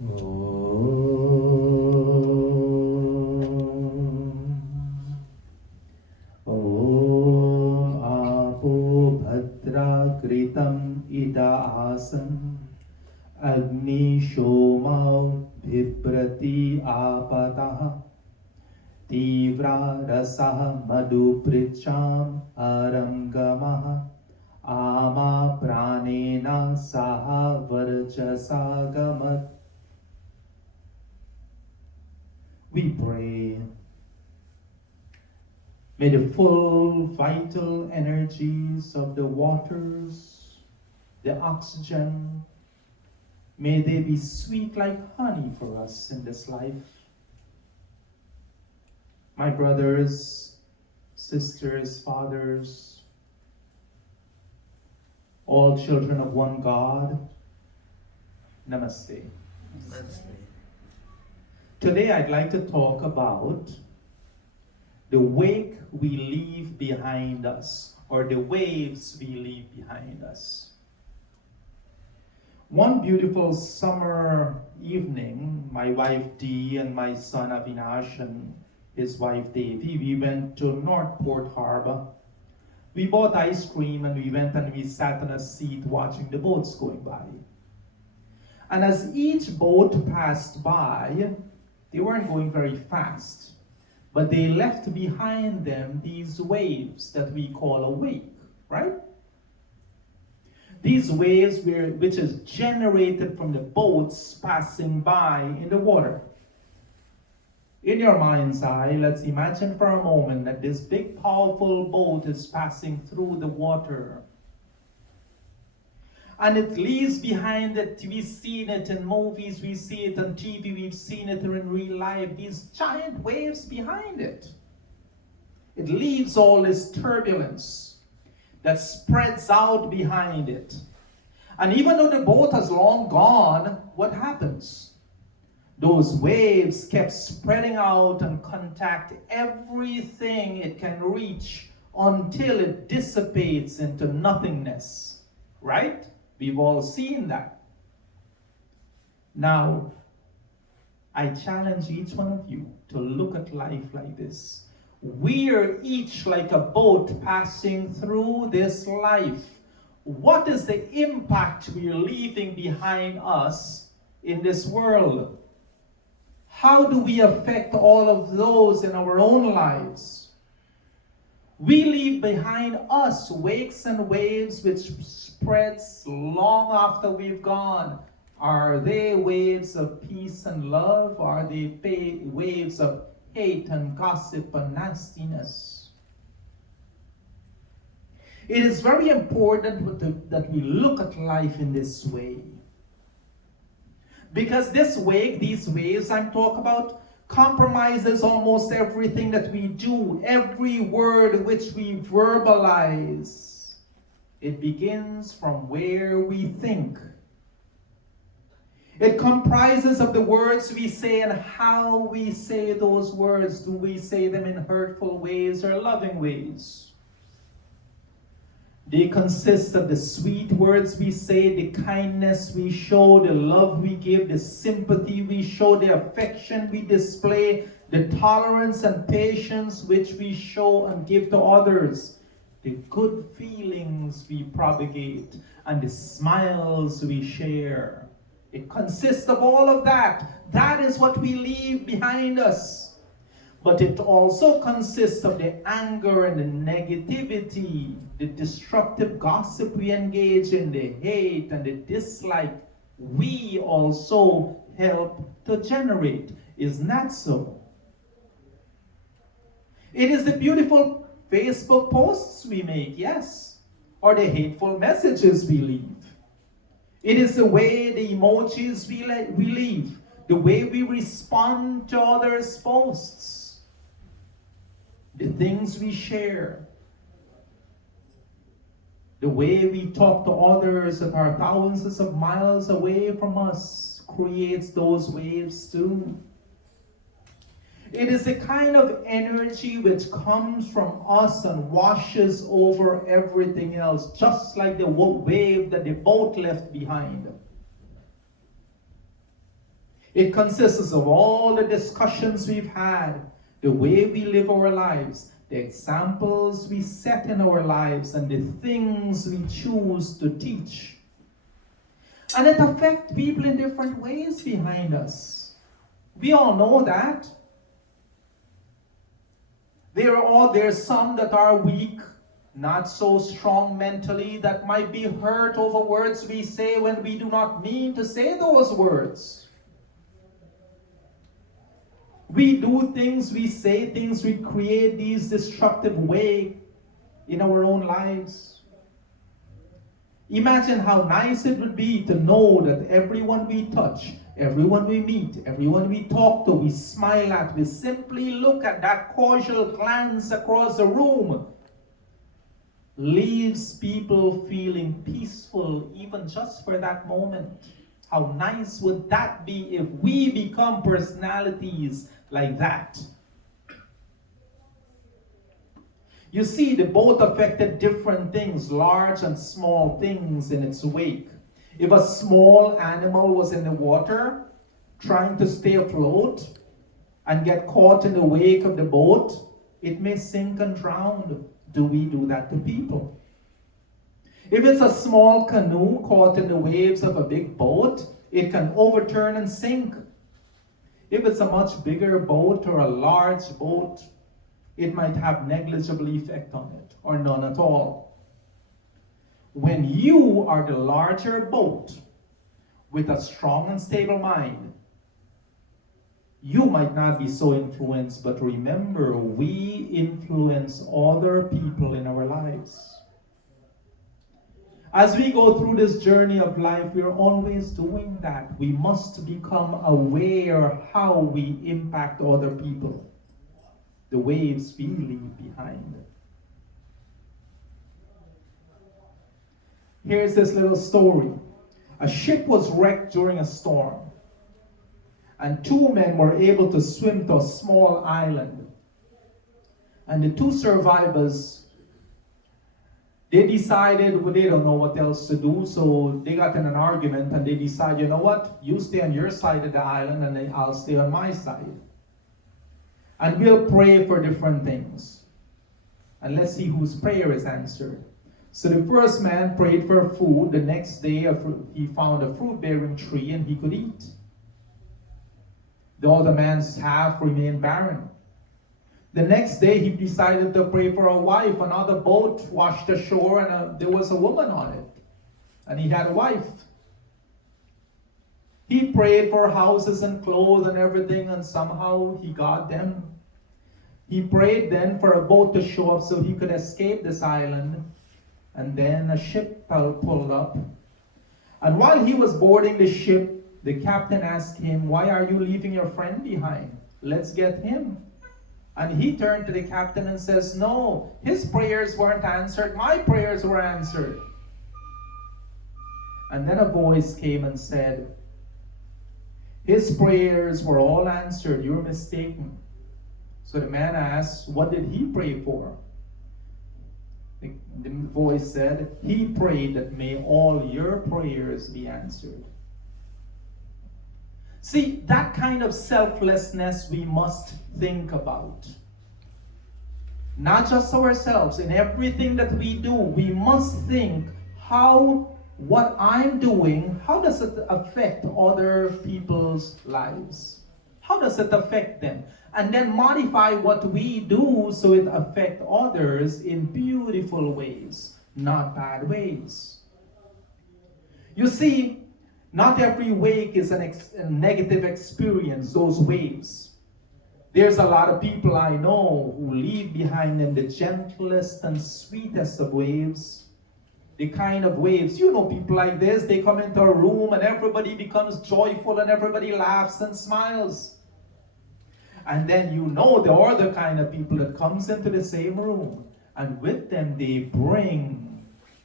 Om Apo Bhadra Kritam Ida Asam Agni Shoma Viprati Apataha Tivra Rasaha Madhu Pricham Arangamaha Ama Pranena Saha Varjasagamat. We pray. May the full vital energies of the waters, the oxygen, may they be sweet like honey for us in this life. My brothers, sisters, fathers, all children of one God, Namaste. Namaste. Today I'd like to talk about the wake we leave behind us, or the waves we leave behind us. One beautiful summer evening, my wife Dee and my son Avinash and his wife Devi, we went to Northport Harbor. We bought ice cream and we went and we sat on a seat watching the boats going by. And as each boat passed by, they weren't going very fast, but they left behind them these waves that we call a wake, right? These waves which is generated from the boats passing by in the water. In your mind's eye, let's imagine for a moment that this big powerful boat is passing through the water. And it leaves behind it, we've seen it in movies, we see it on TV, we've seen it in real life, these giant waves behind it. It leaves all this turbulence that spreads out behind it. And even though the boat has long gone, what happens? Those waves kept spreading out and contact everything it can reach until it dissipates into nothingness, right? We've all seen that. Now, I challenge each one of you to look at life like this. We are each like a boat passing through this life. What is the impact we are leaving behind us in this world? How do we affect all of those in our own lives? We leave behind us wakes and waves which spreads long after we've gone. Are they waves of peace and love? Or are they waves of hate and gossip and nastiness? It is very important that we look at life in this way. Because this wake, these waves I'm talking about, compromises almost everything that we do, every word which we verbalize. It begins from where we think. It comprises of the words we say and how we say those words. Do we say them in hurtful ways or loving ways? They consist of the sweet words we say, the kindness we show, the love we give, the sympathy we show, the affection we display, the tolerance and patience which we show and give to others, the good feelings we propagate, and the smiles we share. It consists of all of that. That is what we leave behind us. But it also consists of the anger and the negativity, the destructive gossip we engage in, the hate and the dislike we also help to generate. Isn't that so? It is the beautiful Facebook posts we make, yes, or the hateful messages we leave. It is the way, the emojis we leave, the way we respond to others' posts, the things we share, the way we talk to others that are thousands of miles away from us creates those waves too. It is the kind of energy which comes from us and washes over everything else, just like the wave that the boat left behind. It consists of all the discussions we've had, the way we live our lives, the examples we set in our lives, and the things we choose to teach. And it affects people in different ways behind us. We all know that. There's some that are weak, not so strong mentally, that might be hurt over words we say when we do not mean to say those words. We do things, we say things, we create these destructive ways in our own lives. Imagine how nice it would be to know that everyone we touch, everyone we meet, everyone we talk to, we smile at, we simply look at, that cordial glance across the room leaves people feeling peaceful even just for that moment. How nice would that be if we become personalities like that? You see, the boat affected different things, large and small things in its wake. If a small animal was in the water, trying to stay afloat and get caught in the wake of the boat, it may sink and drown. Do we do that to people? If it's a small canoe caught in the waves of a big boat, it can overturn and sink. If it's a much bigger boat or a large boat, it might have negligible effect on it, or none at all. When you are the larger boat with a strong and stable mind, you might not be so influenced, but remember, we influence other people in our lives. As we go through this journey of life, we're always doing that. We must become aware how we impact other people, the waves we leave behind. Here's this little story. A ship was wrecked during a storm, and two men were able to swim to a small island. And the two survivors, they decided, well, they don't know what else to do, so they got in an argument and they decided, you know what, you stay on your side of the island and then I'll stay on my side. And we'll pray for different things. And let's see whose prayer is answered. So the first man prayed for food. The next day he found a fruit-bearing tree and he could eat. The other man's half remained barren. The next day he decided to pray for a wife. Another boat washed ashore and there was a woman on it. And he had a wife. He prayed for houses and clothes and everything, and somehow he got them. He prayed then for a boat to show up so he could escape this island. And then a ship pulled up. And while he was boarding the ship, the captain asked him, "Why are you leaving your friend behind? Let's get him." And he turned to the captain and says, "No, his prayers weren't answered. My prayers were answered." And then a voice came and said, "His prayers were all answered. You're mistaken." So the man asked, "What did he pray for?" The voice said, "He prayed that may all your prayers be answered." See, that kind of selflessness we must think about. Not just ourselves. In everything that we do, we must think what I'm doing, how does it affect other people's lives? How does it affect them? And then modify what we do so it affects others in beautiful ways, not bad ways. You see, not every wake is a negative experience, those waves. There's a lot of people I know who leave behind them the gentlest and sweetest of waves. The kind of waves, you know people like this, they come into a room and everybody becomes joyful and everybody laughs and smiles. And then you know the other kind of people that comes into the same room, and with them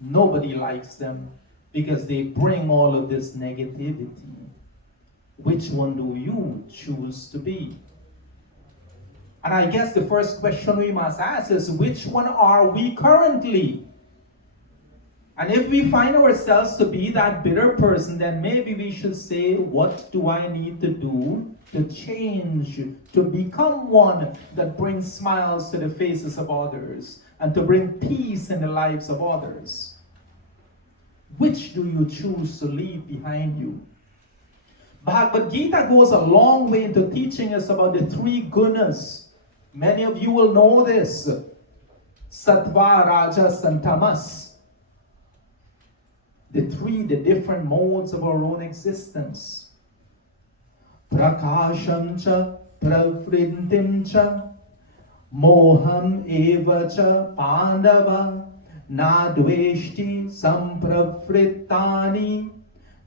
nobody likes them because they bring all of this negativity. Which one do you choose to be? And I guess the first question we must ask is, which one are we currently? And if we find ourselves to be that bitter person, then maybe we should say, what do I need to do to change, to become one that brings smiles to the faces of others and to bring peace in the lives of others? Which do you choose to leave behind you? Bhagavad Gita goes a long way into teaching us about the three gunas. Many of you will know this. Sattva, Rajas, and Tamas. The different modes of our own existence. Prakasham cha pravritim cha moham eva cha pandava na dveshti sampravrittani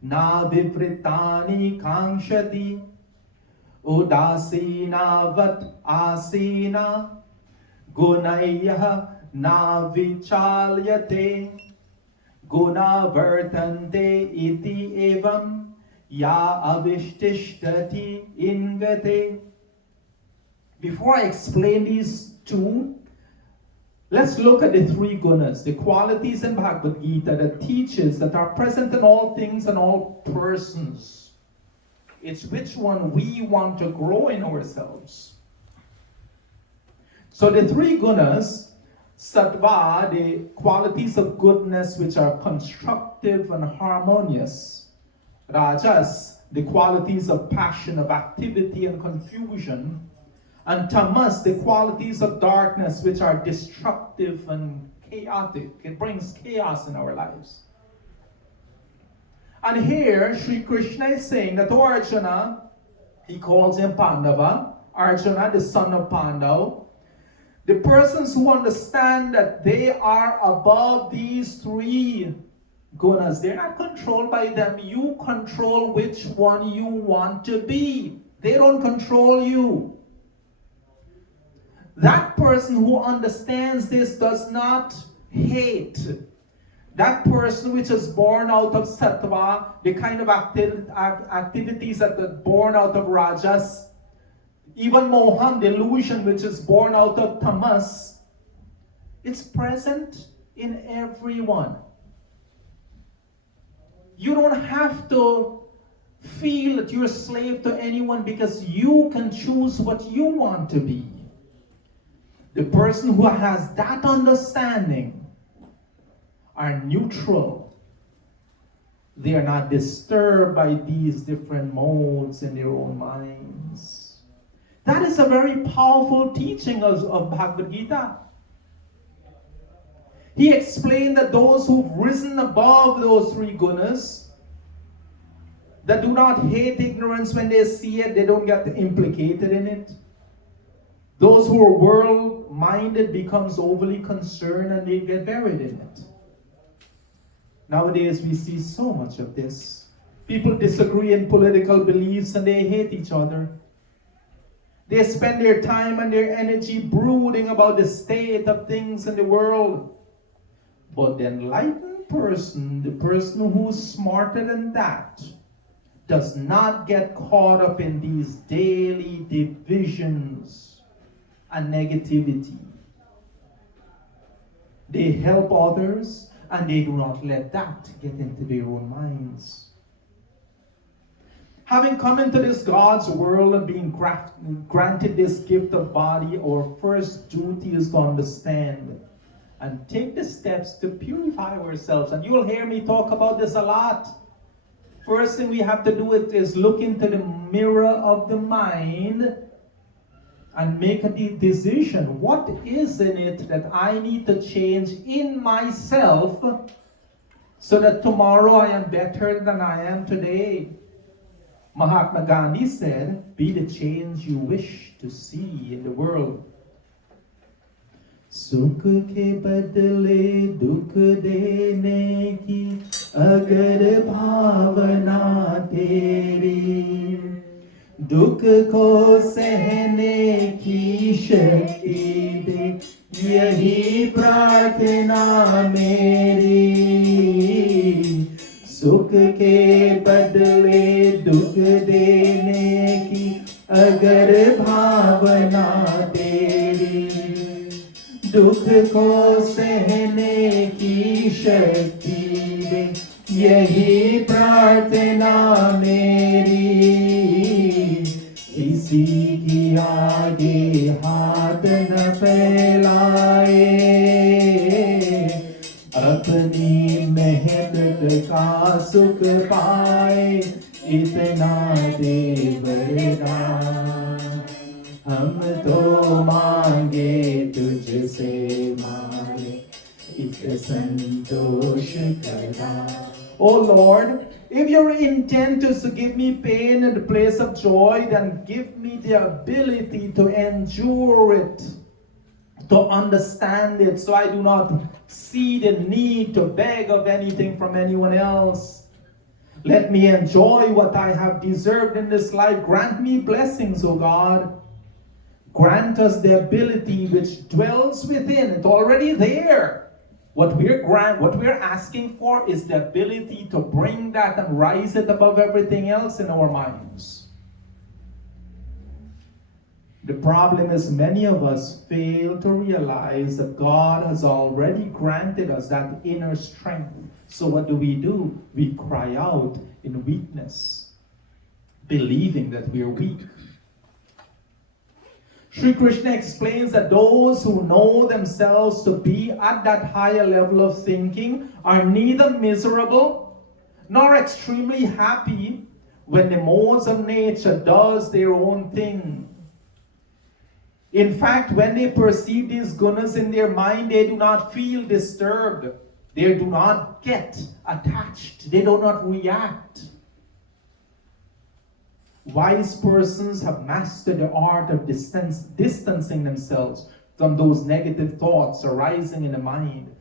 na vivrittani kankshati udasinavat asina gunayah na vichalyate Guna vartante iti evam ya avishtishtati ingate. Before I explain these two, let's look at the three gunas, the qualities in Bhagavad Gita that teaches that are present in all things and all persons. It's which one we want to grow in ourselves. So the three gunas, Sattva, the qualities of goodness which are constructive and harmonious. Rajas, the qualities of passion, of activity and confusion. And Tamas, the qualities of darkness which are destructive and chaotic. It brings chaos in our lives. And here, Sri Krishna is saying that to Arjuna, he calls him Pandava, Arjuna, the son of Pandav, the persons who understand that they are above these three gunas, they're not controlled by them. You control which one you want to be. They don't control you. That person who understands this does not hate. That person which is born out of sattva, the kind of activities that are born out of rajas, even moham, delusion, which is born out of tamas, it's present in everyone. You don't have to feel that you're a slave to anyone because you can choose what you want to be. The person who has that understanding are neutral. They are not disturbed by these different modes in their own minds. That is a very powerful teaching of Bhagavad Gita. He explained that those who've risen above those three gunas, that do not hate ignorance when they see it, they don't get implicated in it. Those who are world-minded becomes overly concerned and they get buried in it. Nowadays we see so much of this. People disagree in political beliefs and they hate each other. They spend their time and their energy brooding about the state of things in the world. But the enlightened person, the person who's smarter than that, does not get caught up in these daily divisions and negativity. They help others and they do not let that get into their own minds. Having come into this God's world and being granted this gift of body, our first duty is to understand and take the steps to purify ourselves. And you'll hear me talk about this a lot. First thing we have to do is look into the mirror of the mind and make a decision. What is in it that I need to change in myself so that tomorrow I am better than I am today? Mahatma Gandhi said, be the change you wish to see in the world. Sukh ke badle dukh dene ki agar bhavana teri, dukh ko sehne ki shakti de, yahi prarthana meri. सुख के बदले दुख देने की अगर भावना तेरी, दुख को सहने की शक्ति ना मेरी, किसी की आगे हाथ न फैलाए, अपनी मेहनत का सुख पाए, इतना दे वरदान। हम तो मांगे तुझसे मांगे, एक संतोष करा. Oh Lord, if your intent is to give me pain in the place of joy, then give me the ability to endure it, to understand it, so I do not see the need to beg of anything from anyone else. Let me enjoy what I have deserved in this life. Grant me blessings, O God. Grant us the ability which dwells within. It's already there. What we're asking for is the ability to bring that and rise it above everything else in our minds. The problem is many of us fail to realize that God has already granted us that inner strength. So what do? We cry out in weakness, believing that we are weak. Sri Krishna explains that those who know themselves to be at that higher level of thinking are neither miserable nor extremely happy when the modes of nature does their own thing. In fact, when they perceive these gunas in their mind, they do not feel disturbed. They do not get attached. They do not react. Wise persons have mastered the art of distancing themselves from those negative thoughts arising in the mind.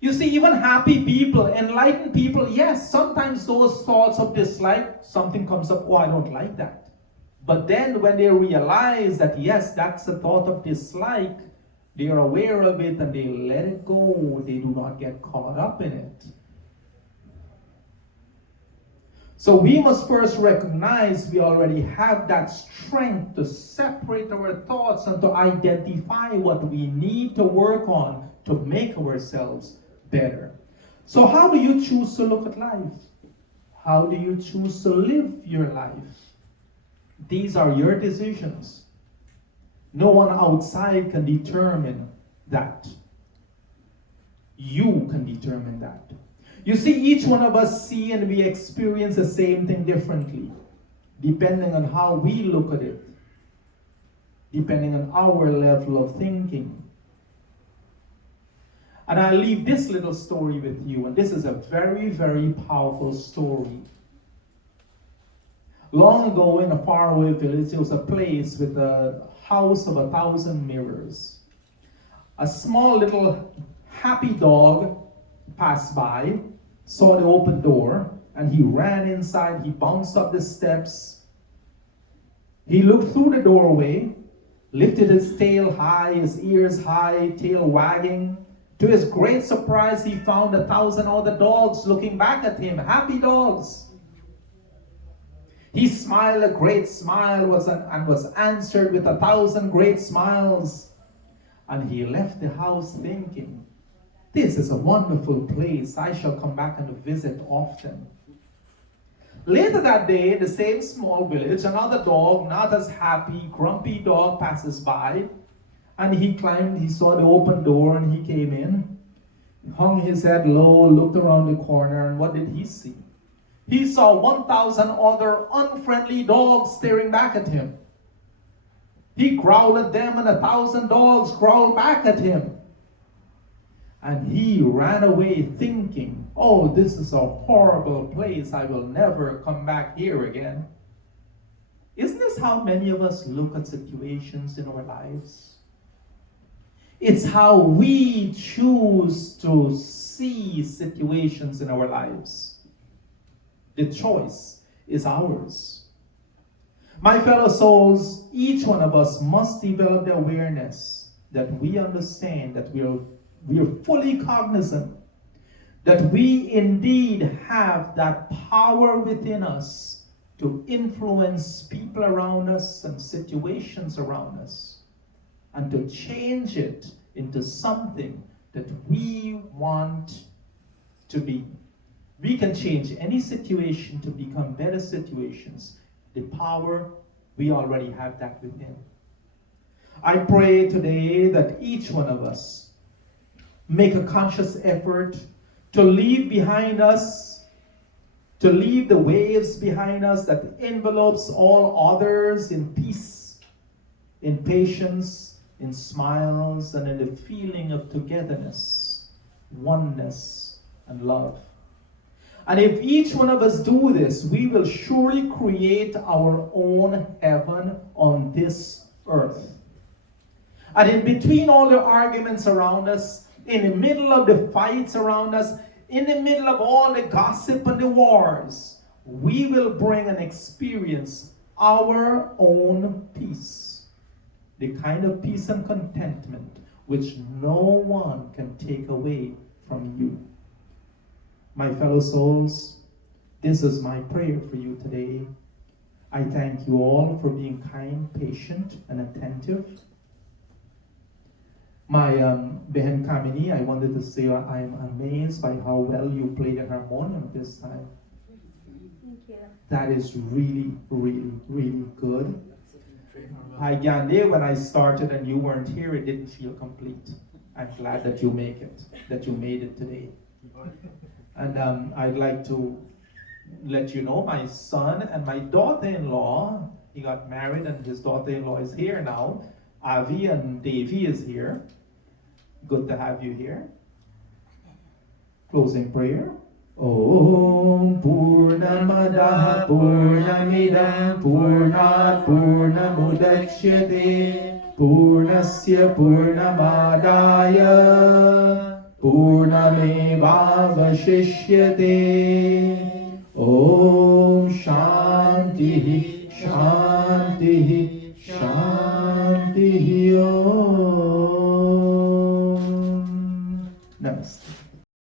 You see, even happy people, enlightened people, yes, sometimes those thoughts of dislike, something comes up, oh, I don't like that. But then when they realize that, yes, that's a thought of dislike, they are aware of it and they let it go. They do not get caught up in it. So we must first recognize we already have that strength to separate our thoughts and to identify what we need to work on to make ourselves better. So how do you choose to look at life? How do you choose to live your life? These are your decisions. No one outside can determine that. You can determine that. You see, each one of us see and we experience the same thing differently, depending on how we look at it, depending on our level of thinking. And I'll leave this little story with you, and this is a very, very powerful story. Long ago in a faraway village, there was a place with a house of 1,000 mirrors. A small little happy dog passed by, saw the open door, and he ran inside. He bounced up the steps. He looked through the doorway, lifted his tail high, his ears high, tail wagging. To his great surprise, he found 1,000 other dogs looking back at him, happy dogs. He smiled a great smile and was answered with 1,000 great smiles. And he left the house thinking, this is a wonderful place. I shall come back and visit often. Later that day, in the same small village, another dog, not as happy, grumpy dog, passes by. And he climbed, he saw the open door and he came in. Hung his head low, looked around the corner, and what did he see? He saw 1,000 other unfriendly dogs staring back at him. He growled at them and 1,000 dogs growled back at him. And he ran away thinking, oh, this is a horrible place. I will never come back here again. Isn't this how many of us look at situations in our lives? It's how we choose to see situations in our lives. The choice is ours. My fellow souls, each one of us must develop the awareness that we understand, that we are fully cognizant that we indeed have that power within us to influence people around us and situations around us, and to change it into something that we want to be. We can change any situation to become better situations. The power, we already have that within. I pray today that each one of us make a conscious effort to leave behind us, to leave the waves behind us that envelopes all others in peace, in patience, in smiles, and in the feeling of togetherness, oneness, and love. And if each one of us do this, we will surely create our own heaven on this earth. And in between all the arguments around us, in the middle of the fights around us, in the middle of all the gossip and the wars, we will bring and experience our own peace. The kind of peace and contentment which no one can take away from you. My fellow souls, this is my prayer for you today. I thank you all for being kind, patient, and attentive. My Behen Kamini, I wanted to say I am amazed by how well you played the harmonium this time. Thank you. That is really, really, really good. Yande, when I started and you weren't here, it didn't feel complete. I'm glad that you made it today. And I'd like to let you know my son and my daughter-in-law, he got married and his daughter-in-law is here now. Avi and Davy is here. Good to have you here. Closing prayer. Om Purnamada Purnamidam Purnat Purnamudachyate Purnasya Purnamadaya Purnamevavashishyate. Om Shanti Shanti Shanti Om. Namaste.